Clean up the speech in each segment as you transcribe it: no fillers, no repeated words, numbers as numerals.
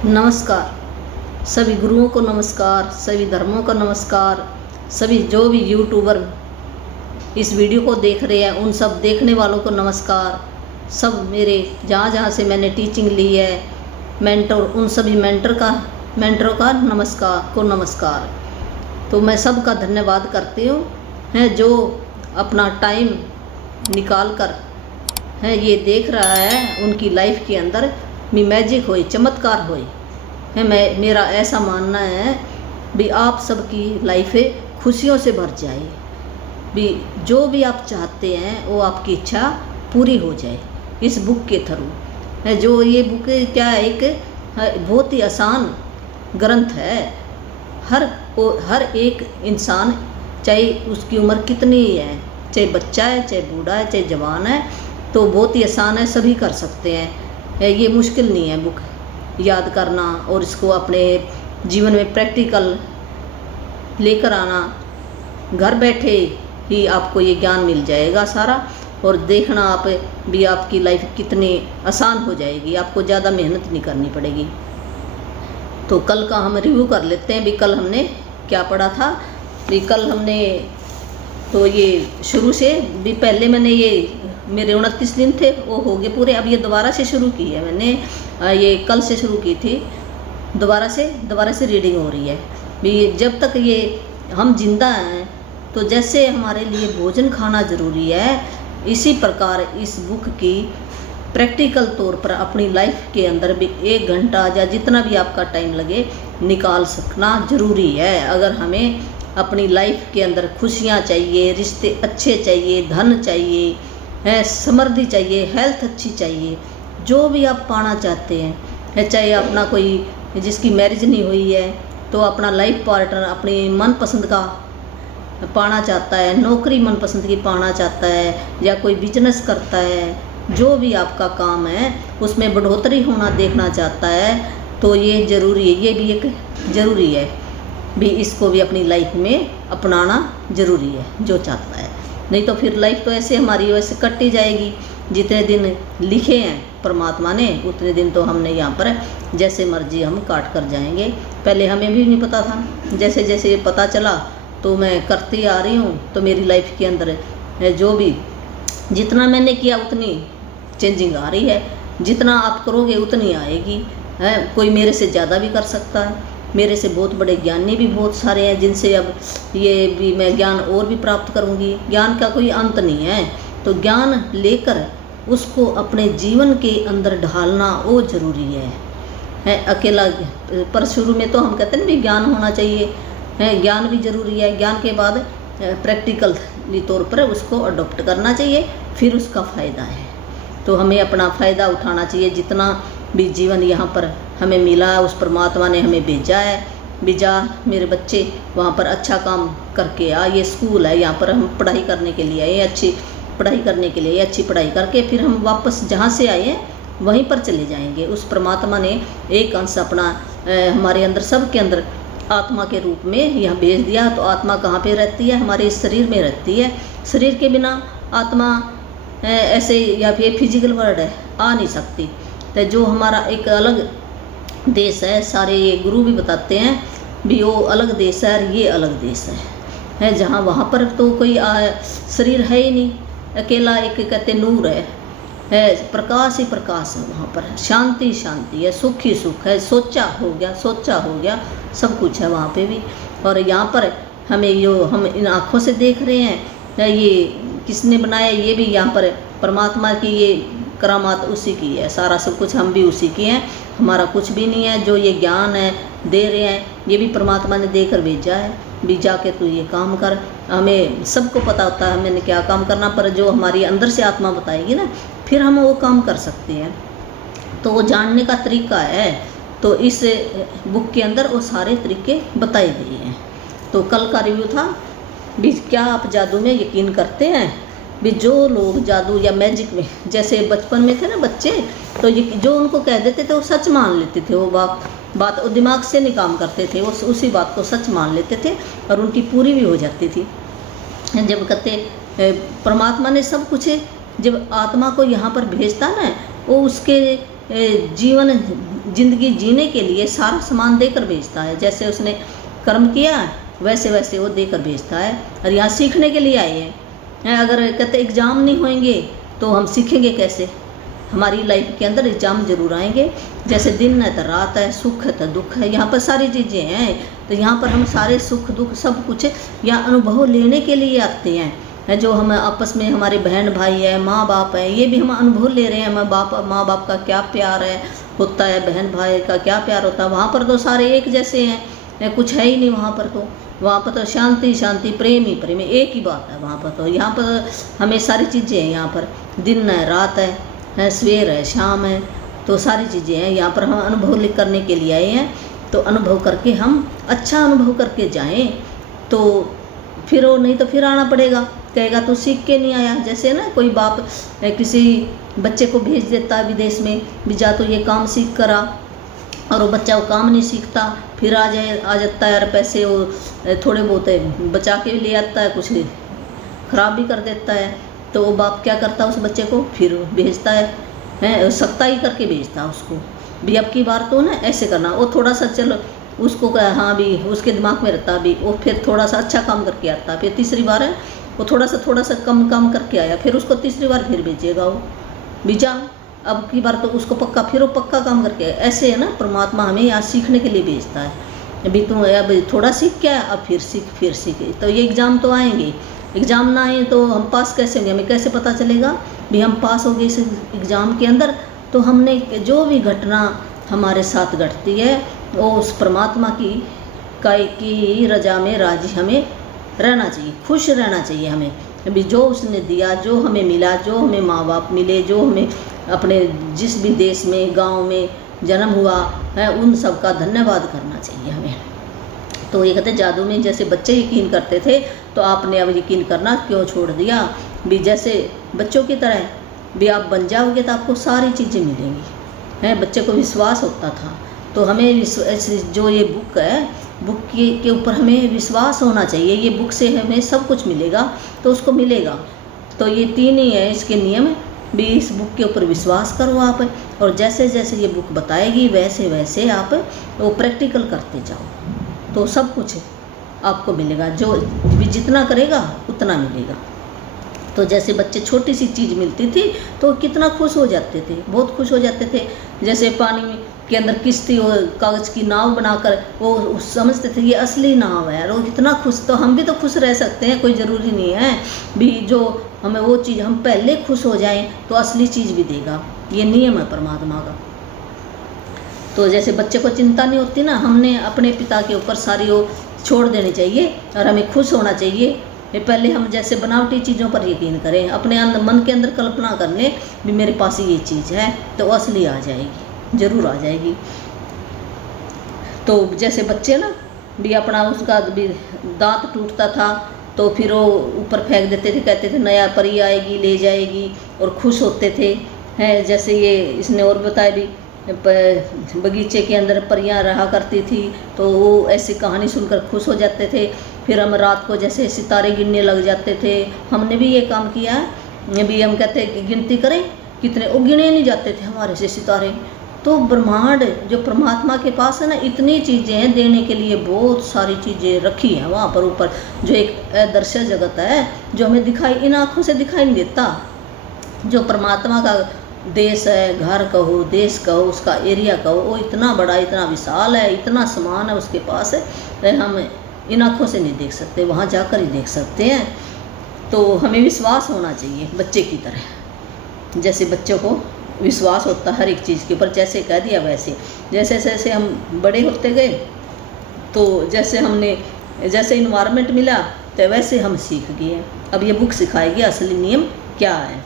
नमस्कार। सभी गुरुओं को नमस्कार, सभी धर्मों को नमस्कार, सभी जो भी यूट्यूबर इस वीडियो को देख रहे हैं उन सब देखने वालों को नमस्कार। सब मेरे जहाँ जहाँ से मैंने टीचिंग ली है मेंटर, उन सभी मेंटरों का नमस्कार। तो मैं सबका धन्यवाद करती हूँ हैं जो अपना टाइम निकाल कर है ये देख रहा है। उनकी लाइफ के अंदर भी मैजिक होए, चमत्कार होए है। मेरा ऐसा मानना है भी आप सबकी लाइफ खुशियों से भर जाए, भी जो भी आप चाहते हैं वो आपकी इच्छा पूरी हो जाए इस बुक के थ्रू है। जो ये बुक क्या है, एक बहुत ही आसान ग्रंथ है। हर एक इंसान, चाहे उसकी उम्र कितनी है, चाहे बच्चा है, चाहे बूढ़ा है, चाहे जवान है, तो बहुत ही आसान है, सभी कर सकते हैं। ये मुश्किल नहीं है बुक याद करना और इसको अपने जीवन में प्रैक्टिकल लेकर आना। घर बैठे ही आपको ये ज्ञान मिल जाएगा सारा, और देखना आप भी आपकी लाइफ कितनी आसान हो जाएगी, आपको ज़्यादा मेहनत नहीं करनी पड़ेगी। तो कल का हम रिव्यू कर लेते हैं भी कल हमने क्या पढ़ा था। भी कल हमने तो ये शुरू से भी पहले मैंने ये मेरे 29 दिन थे वो हो गए पूरे। अब ये दोबारा से शुरू की है मैंने, ये कल से शुरू की थी, दोबारा से रीडिंग हो रही है। भी जब तक ये हम जिंदा हैं तो जैसे हमारे लिए भोजन खाना ज़रूरी है, इसी प्रकार इस बुक की प्रैक्टिकल तौर पर अपनी लाइफ के अंदर भी 1 घंटा या जितना भी आपका टाइम लगे निकाल सकना ज़रूरी है। अगर हमें अपनी लाइफ के अंदर खुशियाँ चाहिए, रिश्ते अच्छे चाहिए, धन चाहिए है, समृद्धि चाहिए, हेल्थ अच्छी चाहिए, जो भी आप पाना चाहते हैं, चाहे अपना कोई जिसकी मैरिज नहीं हुई है तो अपना लाइफ पार्टनर अपनी मनपसंद का पाना चाहता है, नौकरी मनपसंद की पाना चाहता है, या कोई बिजनेस करता है, जो भी आपका काम है उसमें बढ़ोतरी होना देखना चाहता है, तो ये ज़रूरी है, ये भी एक ज़रूरी है भी इसको भी अपनी लाइफ में अपनाना ज़रूरी है जो चाहता है। नहीं तो फिर लाइफ तो ऐसे हमारी वैसे कटती जाएगी। जितने दिन लिखे हैं परमात्मा ने उतने दिन तो हमने यहाँ पर जैसे मर्जी हम काट कर जाएंगे। पहले हमें भी नहीं पता था, जैसे जैसे पता चला तो मैं करती आ रही हूँ। तो मेरी लाइफ के अंदर जो भी जितना मैंने किया उतनी चेंजिंग आ रही है, जितना आप करोगे उतनी आएगी है। कोई मेरे से ज़्यादा भी कर सकता है, मेरे से बहुत बड़े ज्ञानी भी बहुत सारे हैं जिनसे अब ये भी मैं ज्ञान और भी प्राप्त करूंगी। ज्ञान का कोई अंत नहीं है, तो ज्ञान लेकर उसको अपने जीवन के अंदर ढालना वो ज़रूरी है अकेला। पर शुरू में तो हम कहते हैं भी ज्ञान होना चाहिए है, ज्ञान भी ज़रूरी है। ज्ञान के बाद प्रैक्टिकल तौर पर उसको अडॉप्ट करना चाहिए, फिर उसका फ़ायदा है। तो हमें अपना फ़ायदा उठाना चाहिए। जितना भी जीवन यहाँ पर हमें मिला है उस परमात्मा ने हमें भेजा है, भेजा मेरे बच्चे वहाँ पर अच्छा काम करके आ। ये स्कूल है, यहाँ पर हम पढ़ाई करने के लिए आए, अच्छी पढ़ाई करने के लिए, अच्छी पढ़ाई करके फिर हम वापस जहाँ से आए हैं वहीं पर चले जाएंगे। उस परमात्मा ने एक अंश अपना हमारे अंदर, सब के अंदर आत्मा के रूप में यहाँ भेज दिया। तो आत्मा कहाँ पे रहती है? हमारे इस शरीर में रहती है। शरीर के बिना आत्मा ऐसे या फिर फिजिकल वर्ड है आ नहीं सकती। तो जो हमारा एक अलग देश है, सारे ये गुरु भी बताते हैं भी वो अलग देश है और ये अलग देश है जहाँ वहाँ पर तो कोई शरीर है ही नहीं, अकेला एक कहते नूर है, प्रकाश ही प्रकाश है। वहाँ पर शांति शांति है, सुख ही सुख है, सोचा हो गया सब कुछ है वहाँ पे भी। और यहाँ पर हमें जो हम इन आँखों से देख रहे हैं, ये किसने बनाया? ये भी यहाँ पर परमात्मा की ये करामात उसी की है, सारा सब कुछ हम भी उसी की हैं, हमारा कुछ भी नहीं है। जो ये ज्ञान है दे रहे हैं ये भी परमात्मा ने देकर भेजा है भी जाके तू ये काम कर। हमें सबको पता होता है हमें क्या काम करना, पर जो हमारी अंदर से आत्मा बताएगी ना फिर हम वो काम कर सकते हैं। तो वो जानने का तरीका है, तो इस बुक के अंदर वो सारे तरीके बताए गए हैं। तो कल का रिव्यू था भी क्या आप जादू में यकीन करते हैं? भी जो लोग जादू या मैजिक में, जैसे बचपन में थे ना बच्चे, तो ये जो उनको कह देते थे वो सच मान लेते थे। वो बात वो दिमाग से नहीं काम करते थे, वो उसी बात को सच मान लेते थे और उनकी पूरी भी हो जाती थी। जब कहते परमात्मा ने सब कुछ, जब आत्मा को यहाँ पर भेजता ना वो उसके जीवन ज़िंदगी जीने के लिए सारा सामान देकर भेजता है। जैसे उसने कर्म किया वैसे वैसे वो देकर भेजता है। और यहाँ सीखने के लिए आए हैं। अगर कहते एग्ज़ाम नहीं होंगे तो हम सीखेंगे कैसे? हमारी लाइफ के अंदर एग्ज़ाम जरूर आएंगे। जैसे दिन है तो रात है, सुख है तो दुख है, यहाँ पर सारी चीज़ें हैं। तो यहाँ पर हम सारे सुख दुख सब कुछ यहाँ अनुभव लेने के लिए आते हैं। जो हम आपस में हमारे बहन भाई है, माँ बाप है, ये भी हम अनुभव ले रहे हैं। माँ बाप का क्या प्यार है होता है, बहन भाई का क्या प्यार होता है। वहाँ पर तो सारे एक जैसे हैं, कुछ है ही नहीं वहाँ पर। तो वहाँ पर तो शांति शांति, प्रेम ही प्रेम, एक ही बात है वहाँ पर। तो यहाँ पर हमें सारी चीज़ें हैं। यहाँ पर दिन है रात है, सवेर है शाम है, तो सारी चीज़ें हैं। यहाँ पर हम अनुभव करने के लिए आए हैं। तो अनुभव करके हम अच्छा अनुभव करके जाएं तो फिर वो नहीं तो फिर आना पड़ेगा। कहेगा तो सीख के नहीं आया। जैसे ना कोई बाप किसी बच्चे को भेज देता है विदेश में, भी जा तो ये काम सीख कर आ, और वो बच्चा वो काम नहीं सीखता, फिर आ जाता है। और पैसे वो थोड़े बहुत बचा के ले आता है, कुछ ख़राब भी कर देता है। तो वो बाप क्या करता है, उस बच्चे को फिर भेजता है सख्ताई करके भेजता है उसको, भी अब की बार तो ना ऐसे करना। वो थोड़ा सा चलो उसको हाँ भी उसके दिमाग में रहता, भी वो फिर थोड़ा सा अच्छा काम करके आता। फिर तीसरी बार है वो थोड़ा सा कम काम करके आया, फिर उसको तीसरी बार फिर भेजेगा वो भी जा। अब की बार तो उसको पक्का, फिर वो पक्का काम करके आया। ऐसे है ना, परमात्मा हमें यहाँ सीखने के लिए भेजता है। अभी तुम अब थोड़ा सीख क्या है, अब फिर सीख। तो ये एग्ज़ाम तो आएंगे, एग्ज़ाम ना आए तो हम पास कैसे होंगे? हमें कैसे पता चलेगा भी हम पास हो गए इस एग्ज़ाम के अंदर? तो हमने जो भी घटना हमारे साथ घटती है वो उस परमात्मा की रजा में राजी हमें रहना चाहिए, खुश रहना चाहिए हमें। अभी जो उसने दिया, जो हमें मिला, जो हमें माँ बाप मिले, जो हमें अपने जिस भी देश में गांव में जन्म हुआ है, उन सब का धन्यवाद करना चाहिए हमें। तो ये कहते जादू में जैसे बच्चे यकीन करते थे तो आपने अब यकीन करना क्यों छोड़ दिया? भी जैसे बच्चों की तरह भी आप बन जाओगे तो आपको सारी चीज़ें मिलेंगी। हैं, बच्चे को विश्वास होता था। तो हमें जो ये बुक है, बुक के ऊपर हमें विश्वास होना चाहिए। ये बुक से हमें सब कुछ मिलेगा तो उसको मिलेगा। तो ये 3 ही है इसके नियम भी। इस बुक के ऊपर विश्वास करो आप, और जैसे जैसे ये बुक बताएगी वैसे वैसे आप वो प्रैक्टिकल करते जाओ तो सब कुछ आपको मिलेगा। जो भी जितना करेगा उतना मिलेगा। तो जैसे बच्चे छोटी सी चीज़ मिलती थी तो कितना खुश हो जाते थे, बहुत खुश हो जाते थे। जैसे पानी के अंदर किश्ती और कागज़ की नाव बनाकर वो समझते थे ये असली नाव है, और वो कितना खुश। तो हम भी तो खुश रह सकते हैं, कोई ज़रूरी नहीं है भी जो हमें वो चीज़ हम पहले खुश हो जाएं तो असली चीज़ भी देगा। ये नियम है परमात्मा का। तो जैसे बच्चे को चिंता नहीं होती ना, हमने अपने पिता के ऊपर सारी वो छोड़ देनी चाहिए और हमें खुश होना चाहिए। पहले हम जैसे बनावटी चीज़ों पर यकीन करें, अपने अंदर मन के अंदर कल्पना कर लें भी मेरे पास ये चीज़ है, तो असली आ जाएगी, ज़रूर आ जाएगी। तो जैसे बच्चे ना भी अपना उसका भी दांत टूटता था तो फिर वो ऊपर फेंक देते थे, कहते थे नया परी आएगी ले जाएगी, और खुश होते थे। हैं जैसे ये इसने और बताया भी बगीचे के अंदर परियां रहा करती थी तो वो ऐसी कहानी सुनकर खुश हो जाते थे। फिर हम रात को जैसे सितारे गिनने लग जाते थे। हमने भी ये काम किया है, भी हम कहते हैं कि गिनती करें कितने, वो गिने नहीं जाते थे हमारे से सितारे। तो ब्रह्मांड जो परमात्मा के पास है ना, इतनी चीज़ें हैं देने के लिए, बहुत सारी चीज़ें रखी हैं वहाँ पर ऊपर, जो एक अदृश्य जगत है जो हमें दिखाई इन आँखों से दिखाई नहीं देता। जो परमात्मा का देश है, घर कहो देश कहो, उसका एरिया कहो, वो इतना बड़ा इतना विशाल है, इतना सामान है उसके पास है, हम इन आँखों से नहीं देख सकते, वहाँ जाकर ही देख सकते हैं। तो हमें विश्वास होना चाहिए बच्चे की तरह। जैसे बच्चों को विश्वास होता है हर एक चीज़ के ऊपर, जैसे कह दिया वैसे। जैसे जैसे हम बड़े होते गए तो जैसे इन्वायरमेंट मिला तो वैसे हम सीख गए। अब ये बुक सिखाएगी असली नियम क्या है।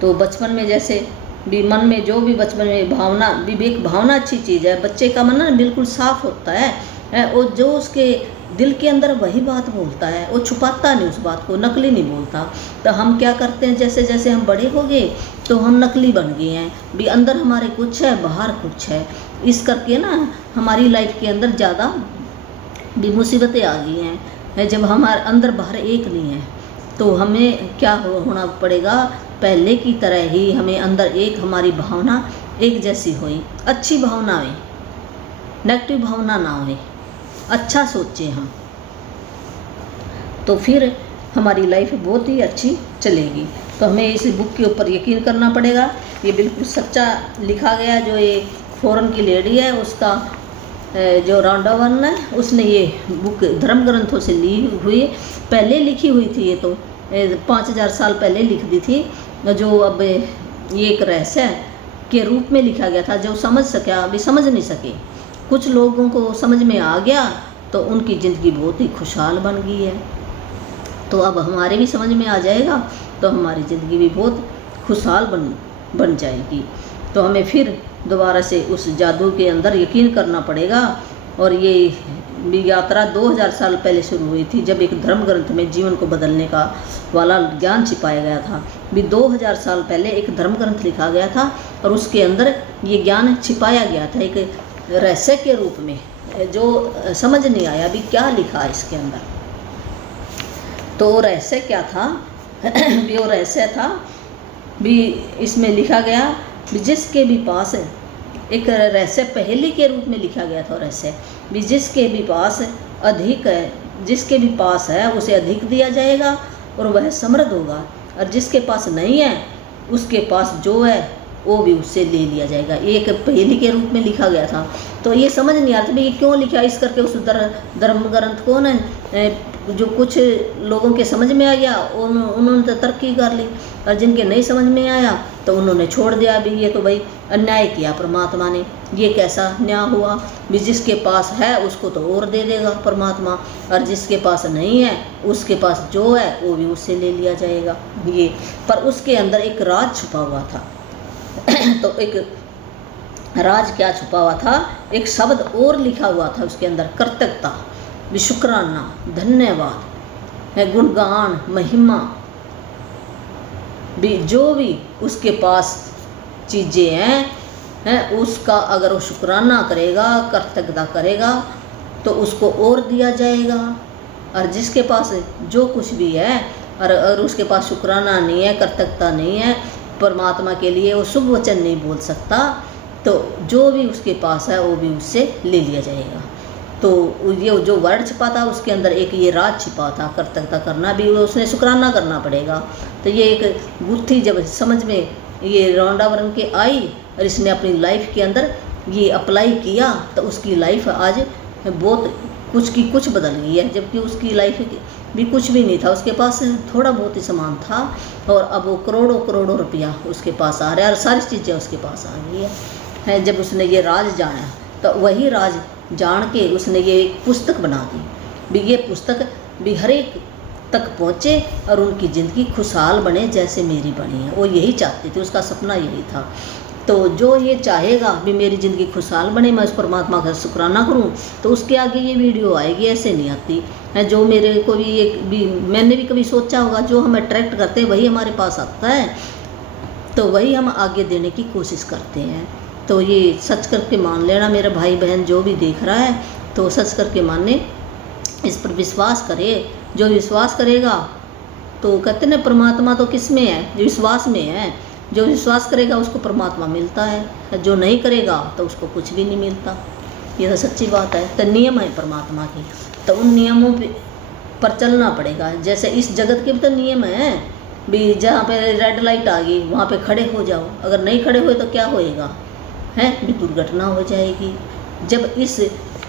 तो बचपन में जैसे भी मन में जो भी बचपन में भावना, विवेक भावना अच्छी चीज़ है। बच्चे का मन ना बिल्कुल साफ होता है, वो जो उसके दिल के अंदर वही बात बोलता है, वो छुपाता नहीं उस बात को, नकली नहीं बोलता। तो हम क्या करते हैं, जैसे जैसे हम बड़े हो गए तो हम नकली बन गए हैं, भी अंदर हमारे कुछ है बाहर कुछ है। इस करके ना हमारी लाइफ के अंदर ज़्यादा भी मुसीबतें आ गई हैं। जब हमारे अंदर बाहर एक नहीं है तो हमें क्या होना पड़ेगा, पहले की तरह ही हमें अंदर एक हमारी भावना एक जैसी होई, अच्छी भावना होए, नेगेटिव भावना ना होए, अच्छा सोचें हम, तो फिर हमारी लाइफ बहुत ही अच्छी चलेगी। तो हमें इस बुक के ऊपर यकीन करना पड़ेगा। ये बिल्कुल सच्चा लिखा गया। जो ये फॉरेन की लेडी है उसका जो रॉन्डा वन है उसने ये बुक धर्म ग्रंथों से ली हुई, पहले लिखी हुई थी। ये तो 5000 साल पहले लिख दी थी, जो अब ये एक रहस्य के रूप में लिखा गया था। जो समझ सका अभी समझ नहीं सके, कुछ लोगों को समझ में आ गया तो उनकी ज़िंदगी बहुत ही खुशहाल बन गई है। तो अब हमारे भी समझ में आ जाएगा तो हमारी ज़िंदगी भी बहुत खुशहाल बन जाएगी। तो हमें फिर दोबारा से उस जादू के अंदर यकीन करना पड़ेगा। और ये यात्रा 2000 साल पहले शुरू हुई थी, जब एक धर्म ग्रंथ में जीवन को बदलने का वाला ज्ञान छिपाया गया था। भी 2000 साल पहले एक धर्म ग्रंथ लिखा गया था और उसके अंदर ये ज्ञान छिपाया गया था एक रहस्य के रूप में, जो समझ नहीं आया भी क्या लिखा है इसके अंदर। तो रहस्य क्या था? भी वो रहस्य था भी इसमें लिखा गया भी जिसके भी पास एक रहस्य पहेली के रूप में लिखा गया था। रहस्य भी जिसके भी पास अधिक है, जिसके भी पास है उसे अधिक दिया जाएगा और वह समृद्ध होगा, और जिसके पास नहीं है उसके पास जो है वो भी उससे ले लिया जाएगा। एक पहेली के रूप में लिखा गया था। तो ये समझ नहीं आता भाई ये क्यों लिखा इस करके उस धर्म ग्रंथ को ना, जो कुछ लोगों के समझ में आ गया उन्होंने तो तरक्की कर ली, और जिनके नहीं समझ में आया तो उन्होंने छोड़ दिया। भी ये तो भाई अन्याय किया परमात्मा ने, ये कैसा न्याय हुआ? भी जिसके पास है उसको तो और दे देगा परमात्मा, और जिसके पास नहीं है उसके पास जो है वो भी उससे ले लिया जाएगा। ये पर उसके अंदर एक राज छुपा हुआ था। तो एक राज क्या छुपा हुआ था? एक शब्द और लिखा हुआ था उसके अंदर, कृतज्ञता, भी शुक्राना, धन्यवाद है, गुणगान, महिमा, भी जो भी उसके पास चीज़ें हैं उसका अगर वो शुक्राना करेगा, कृतज्ञता करेगा तो उसको और दिया जाएगा। और जिसके पास जो कुछ भी है और उसके पास शुक्राना नहीं है, कृतज्ञता नहीं है, परमात्मा के लिए वो शुभ वचन नहीं बोल सकता, तो जो भी उसके पास है वो भी उससे ले लिया जाएगा। तो ये जो वर्ड छिपा था उसके अंदर एक ये राज छिपा था, कृतज्ञता करना भी उसने शुक्राना करना पड़ेगा। तो ये एक गुत्थी जब समझ में ये रॉन्डा वरन के आई और इसने अपनी लाइफ के अंदर ये अप्लाई किया तो उसकी लाइफ आज बहुत कुछ की कुछ बदल गई है। जबकि उसकी लाइफ भी कुछ भी नहीं था, उसके पास थोड़ा बहुत ही सामान था और अब वो करोड़ों करोड़ों रुपया उसके पास आ रहा है और सारी चीज़ें उसके पास आ गई है। जब उसने ये राज जाना तो वही राज जान के उसने ये एक पुस्तक बना दी भी ये पुस्तक भी हर एक तक पहुँचे और उनकी ज़िंदगी खुशहाल बने जैसे मेरी बनी है। वो यही चाहती थी, उसका सपना यही था। तो जो ये चाहेगा भी मेरी ज़िंदगी खुशहाल बने, मैं उस परमात्मा का शुक्राना करूं, तो उसके आगे ये वीडियो आएगी, ऐसे नहीं आती है। जो मेरे को भी एक भी मैंने भी कभी सोचा होगा, जो हम अट्रैक्ट करते हैं वही हमारे पास आता है, तो वही हम आगे देने की कोशिश करते हैं। तो ये सच करके मान लेना मेरा भाई बहन जो भी देख रहा है, तो सच करके माने, इस पर विश्वास करे। जो विश्वास करेगा तो कहते हैं परमात्मा तो किस में है? जो विश्वास में है। जो विश्वास करेगा उसको परमात्मा मिलता है, जो नहीं करेगा तो उसको कुछ भी नहीं मिलता। ये तो सच्ची बात है। तो नियम है परमात्मा की, तो उन नियमों पर चलना पड़ेगा। जैसे इस जगत के भी तो नियम है भी, जहाँ पे रेड लाइट आ गई वहाँ पे खड़े हो जाओ, अगर नहीं खड़े हुए तो क्या होएगा? है भी दुर्घटना हो जाएगी। जब इस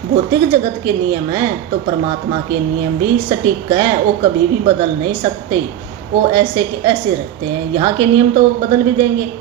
भौतिक जगत के नियम हैं तो परमात्मा के नियम भी सटीक हैं, वो कभी भी बदल नहीं सकते, वो ऐसे के ऐसे रहते हैं। यहाँ के नियम तो बदल भी देंगे,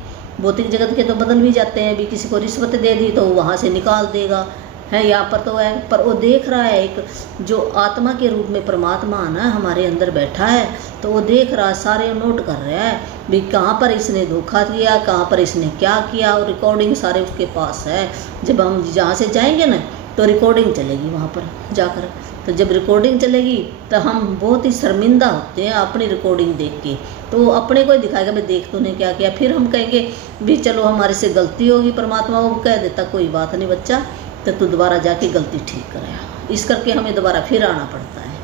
भौतिक जगत के तो बदल भी जाते हैं। भी किसी को रिश्वत दे दी तो वहाँ से निकाल देगा, है यहाँ पर तो है। पर वो देख रहा है, एक जो आत्मा के रूप में परमात्मा ना हमारे अंदर बैठा है, तो वो देख रहा है, सारे नोट कर रहा है भी कहाँ पर इसने धोखा किया, कहाँ पर इसने क्या किया, और रिकॉर्डिंग सारे उसके पास है। जब हम जहाँ से जाएंगे ना तो रिकॉर्डिंग चलेगी वहाँ पर जाकर। तो जब रिकॉर्डिंग चलेगी तो हम बहुत ही शर्मिंदा होते हैं अपनी रिकॉर्डिंग देख के। तो अपने को ही दिखाएगा भाई देख तूने क्या किया। फिर हम कहेंगे भी चलो हमारे से गलती होगी, परमात्मा वो कह देता कोई बात नहीं बच्चा, तो तू दोबारा जाके गलती ठीक कराया। इस करके हमें दोबारा फिर आना पड़ता है।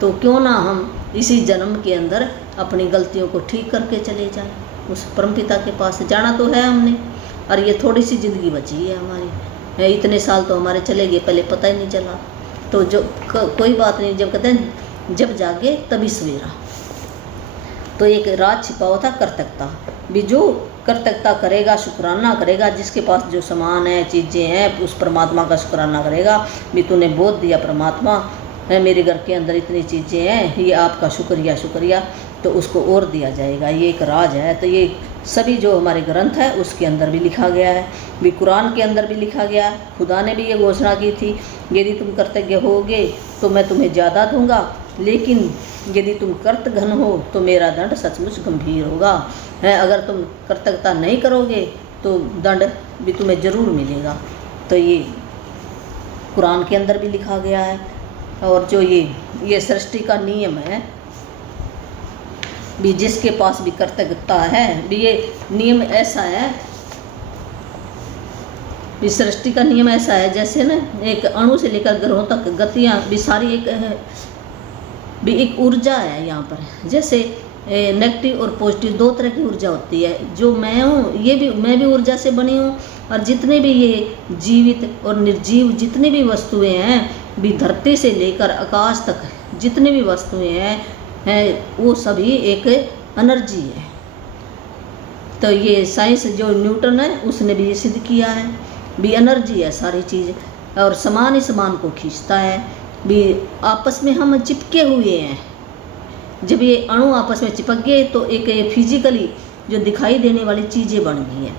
तो क्यों ना हम इसी जन्म के अंदर अपनी गलतियों को ठीक करके चले जाएं। उस परमपिता के पास जाना तो है हमने, और ये थोड़ी सी ज़िंदगी बची है हमारी, इतने साल तो हमारे चले गए, पहले पता ही नहीं चला। तो जो कोई बात नहीं, जब कहते हैं जब जागे तभी सवेरा। तो एक राज छिपा हुआ था कृतज्ञता। भी जो कृतज्ञता करेगा, शुक्राना करेगा, जिसके पास जो सामान है, चीज़ें हैं, उस परमात्मा का शुक्राना करेगा। भी तूने बोध दिया परमात्मा है, मेरे घर के अंदर इतनी चीज़ें हैं, ये आपका शुक्रिया शुक्रिया, तो उसको और दिया जाएगा। ये एक राज है। तो ये सभी जो हमारे ग्रंथ है उसके अंदर भी लिखा गया है, भी कुरान के अंदर भी लिखा गया। खुदा ने भी ये घोषणा की थी, यदि तुम कृतज्ञ होगे तो मैं तुम्हें ज़्यादा दूंगा, लेकिन यदि तुम कृतघ्न हो तो मेरा दंड सचमुच गंभीर होगा। है, अगर तुम कृतज्ञता नहीं करोगे तो दंड भी तुम्हें ज़रूर मिलेगा। तो ये कुरान के अंदर भी लिखा गया है। और जो ये सृष्टि का नियम है, भी जिसके पास भी कृतज्ञता है, भी ये नियम ऐसा है, भी सृष्टि का नियम ऐसा है, जैसे ना एक अणु से लेकर ग्रहों तक गतियाँ भी सारी एक भी एक ऊर्जा है यहाँ पर। जैसे नेगेटिव और पॉजिटिव दो तरह की ऊर्जा होती है। जो मैं हूँ, ये भी मैं भी ऊर्जा से बनी हूँ, और जितने भी ये जीवित और निर्जीव जितनी भी वस्तुएं हैं, भी धरती से लेकर आकाश तक जितनी भी वस्तुएं हैं वो सभी एक एनर्जी है। तो ये साइंस जो न्यूटन है उसने भी ये सिद्ध किया है, भी एनर्जी है सारी चीज़, और समान ही समान को खींचता है। भी आपस में हम चिपके हुए हैं। जब ये अणु आपस में चिपक गए तो एक ये फिजिकली जो दिखाई देने वाली चीज़ें बन गई हैं।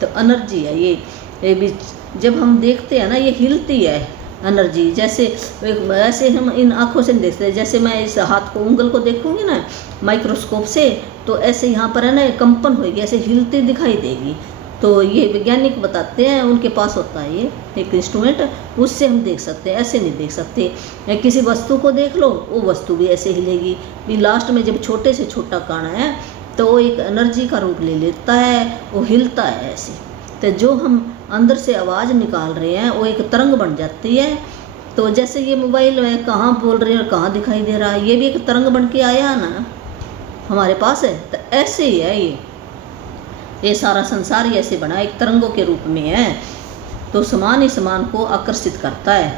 तो एनर्जी है ये भी। जब हम देखते हैं ना, ये हिलती है एनर्जी। जैसे ऐसे हम इन आँखों से नहीं देखते, जैसे मैं इस हाथ को, उंगल को देखूंगी ना माइक्रोस्कोप से, तो ऐसे यहाँ पर है ना कंपन होगी, ऐसे हिलती दिखाई देगी। तो ये वैज्ञानिक बताते हैं, उनके पास होता है ये एक इंस्ट्रूमेंट, उससे हम देख सकते हैं, ऐसे नहीं देख सकते। किसी वस्तु को देख लो, वो वस्तु भी ऐसे हिलेगी। भी लास्ट में जब छोटे से छोटा कण है तो वो एक एनर्जी का रूप ले लेता है, वो हिलता है ऐसे। तो जो हम अंदर से आवाज़ निकाल रहे हैं वो एक तरंग बन जाती है। तो जैसे ये मोबाइल में कहाँ बोल रहे हैं और कहाँ दिखाई दे रहा है, ये भी एक तरंग बन के आया ना हमारे पास है। तो ऐसे ही है ये सारा संसार ही ऐसे बना, एक तरंगों के रूप में है। तो समान ही समान को आकर्षित करता है।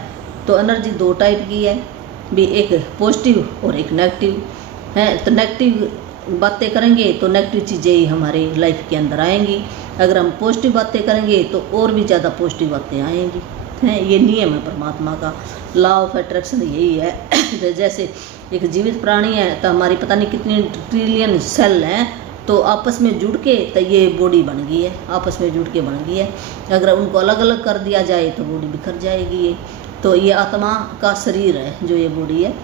तो एनर्जी दो टाइप की है, भी एक पॉजिटिव और एक नेगेटिव है। तो नेगेटिव बातें करेंगे तो नेगेटिव चीज़ें ही हमारे लाइफ के अंदर आएंगी, अगर हम पॉजिटिव बातें करेंगे तो और भी ज़्यादा पॉजिटिव बातें आएंगी। हैं, ये नियम है परमात्मा का, लॉ ऑफ अट्रैक्शन यही है। जैसे एक जीवित प्राणी है, तो हमारी पता नहीं कितनी ट्रिलियन सेल हैं, तो आपस में जुड़ के तो ये बॉडी बन गई है, आपस में जुड़ के बन गई है। अगर उनको अलग अलग कर दिया जाए तो बॉडी बिखर जाएगी ये। तो ये आत्मा का शरीर है जो ये बॉडी है।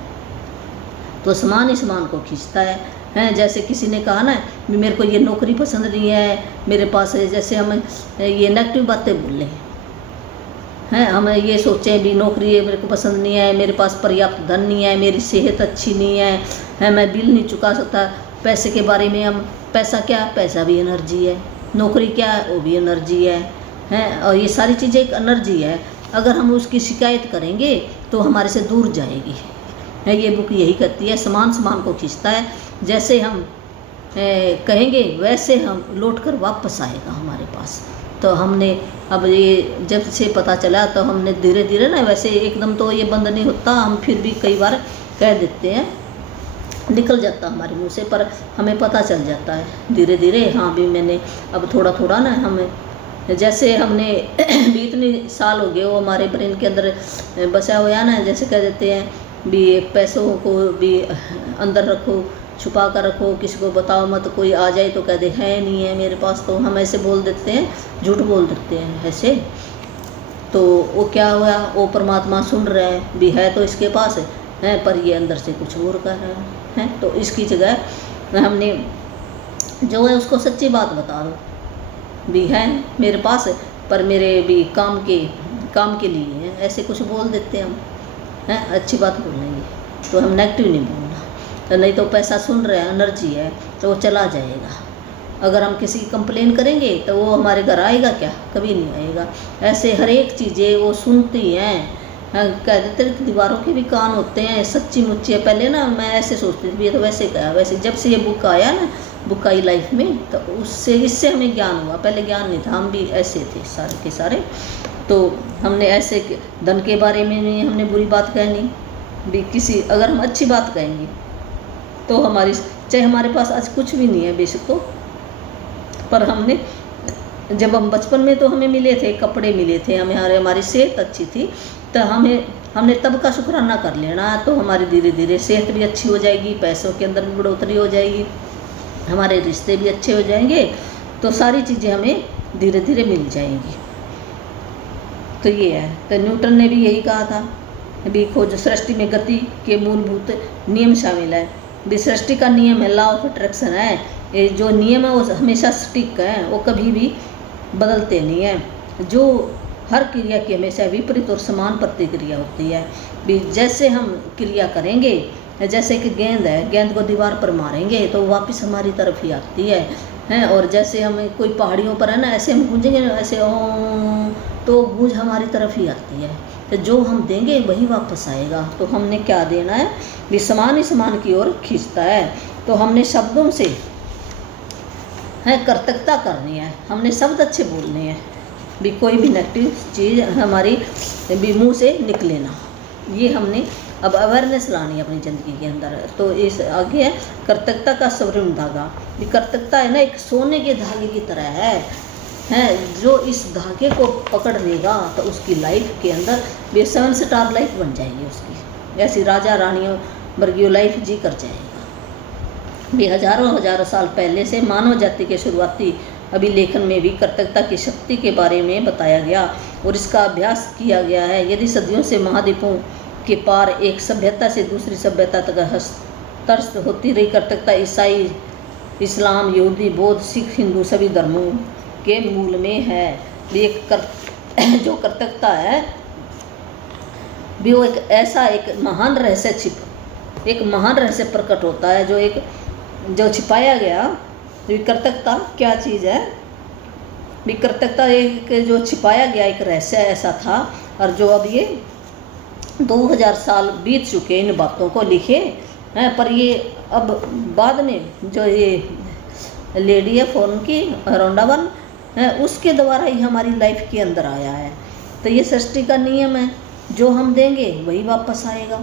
तो समान ही समान को खींचता है। जैसे किसी ने कहा ना भी मेरे को ये नौकरी पसंद नहीं है, मेरे पास है, जैसे हम ये नेगेटिव बातें बोल रहे हैं, हम ये सोचें भी नौकरी है मेरे को पसंद नहीं है, मेरे पास पर्याप्त धन नहीं है, मेरी सेहत अच्छी नहीं है, मैं बिल नहीं चुका सकता। पैसे के बारे में हम, पैसा क्या, पैसा भी एनर्जी है, नौकरी क्या है, वो भी एनर्जी है, और ये सारी चीज़ें एक एनर्जी है। अगर हम उसकी शिकायत करेंगे तो हमारे से दूर जाएगी है। ये बुक यही कहती है, समान समान को खींचता है। जैसे हम कहेंगे वैसे हम लौट कर वापस आएगा हमारे पास। तो हमने अब ये जब से पता चला तो हमने धीरे धीरे ना, वैसे एकदम तो ये बंद नहीं होता, हम फिर भी कई बार कह देते हैं, निकल जाता हमारे मुंह से, पर हमें पता चल जाता है धीरे धीरे। हाँ भी मैंने अब थोड़ा थोड़ा ना, हमें जैसे हमने भी इतने साल हो गए वो हमारे ब्रेन के अंदर बसा हुआ ना, जैसे कह देते हैं भी पैसों को भी अंदर रखो, छुपा कर रखो, किसी को बताओ मत, कोई आ जाए तो कह दे है नहीं है मेरे पास, तो हम ऐसे बोल देते हैं, झूठ बोल देते हैं ऐसे। तो वो क्या हुआ, वो परमात्मा सुन रहा है भी है तो इसके पास है, पर ये अंदर से कुछ और कर रहा है। तो इसकी जगह हमने जो है उसको सच्ची बात बता दो भी है मेरे पास, पर मेरे भी काम के लिए है, ऐसे कुछ बोल देते हम हैं, अच्छी बात बोलेंगे तो हम नेगेटिव नहीं बोलना। तो नहीं तो पैसा सुन रहा है, एनर्जी है, तो वो चला जाएगा। अगर हम किसी की कंप्लेन करेंगे तो वो हमारे घर आएगा क्या, कभी नहीं आएगा। ऐसे हर एक चीज़ें वो सुनती हैं। कह देते हैं दीवारों के भी कान होते हैं, सच्ची मुच्ची है। पहले ना मैं ऐसे सोचती थी ये तो वैसे कहा, वैसे जब से ये बुक आया ना बुक आई लाइफ में, तो उससे इससे हमें ज्ञान हुआ। पहले ज्ञान नहीं था, हम भी ऐसे थे सारे के सारे। तो हमने ऐसे धन के बारे में नहीं हमने बुरी बात कहनी भी, किसी अगर हम अच्छी बात कहेंगे तो हमारी, चाहे हमारे पास आज कुछ भी नहीं है बेशक, तो पर हमने जब हम बचपन में तो हमें मिले थे कपड़े, मिले थे हमें, हमारी सेहत अच्छी थी, तो हमने तब का शुक्राना कर लेना, तो हमारी धीरे धीरे सेहत भी अच्छी हो जाएगी, पैसों के अंदर भी बढ़ोतरी हो जाएगी, हमारे रिश्ते भी अच्छे हो जाएंगे, तो सारी चीज़ें हमें धीरे धीरे मिल जाएंगी। तो ये है, तो न्यूटन ने भी यही कहा था भी, खोज सृष्टि में गति के मूलभूत नियम शामिल है भी। सृष्टि का नियम है, लॉ ऑफ अट्रैक्शन है, ये जो नियम है वो हमेशा स्टिक है, वो कभी भी बदलते नहीं है। जो हर क्रिया की हमेशा विपरीत और समान प्रतिक्रिया होती है भी। जैसे हम क्रिया करेंगे, जैसे कि गेंद है, गेंद को दीवार पर मारेंगे तो वापस हमारी तरफ ही आती है। और जैसे हम कोई पहाड़ियों पर है ना, ऐसे हम गूंजेंगे ना, ऐसे तो गूंज हमारी तरफ ही आती है। तो जो हम देंगे वही वापस आएगा। तो हमने क्या देना है भी, समान ही समान की ओर खींचता है। तो हमने शब्दों से कर्तव्यता करनी है, हमने शब्द अच्छे बोलने हैं भी, कोई भी नेगेटिव चीज़ हमारी भी मुंह से निकले ना। ये हमने अब अवेयरनेस लानी है अपनी ज़िंदगी के अंदर। तो इस आगे है कर्तव्यता का स्वर्ण धागा। ये कर्तव्यता है ना, एक सोने के धागे की तरह है जो इस धागे को पकड़ लेगा तो उसकी लाइफ के अंदर भी 7 स्टार लाइफ बन जाएगी उसकी, ऐसी राजा रानियों वर्गीय लाइफ जी कर जाएगा भी। हजारों साल पहले से मानव जाति के शुरुआती अभिलेखन में भी कर्तव्यता की शक्ति के बारे में बताया गया और इसका अभ्यास किया गया है। यदि सदियों से महाद्वीपों के पार एक सभ्यता से दूसरी सभ्यता तक हस्तक्षेप होती रही कर्तव्यता ईसाई, इस्लाम, यहूदी, बौद्ध, सिख, हिंदू सभी धर्मों के मूल में है। जो कर्तव्यता है भी, वो एक ऐसा एक महान रहस्य प्रकट होता है, जो छिपाया गया। कर्तव्यता क्या चीज़ है भी, कर्तव्यता एक जो छिपाया गया एक रहस्य ऐसा था, और जो अब ये 2000 साल बीत चुके इन बातों को लिखे हैं, पर ये अब बाद में जो ये लेडी है फोन की रौंडावन है, उसके द्वारा ही हमारी लाइफ के अंदर आया है। तो ये सृष्टि का नियम है, जो हम देंगे वही वापस आएगा,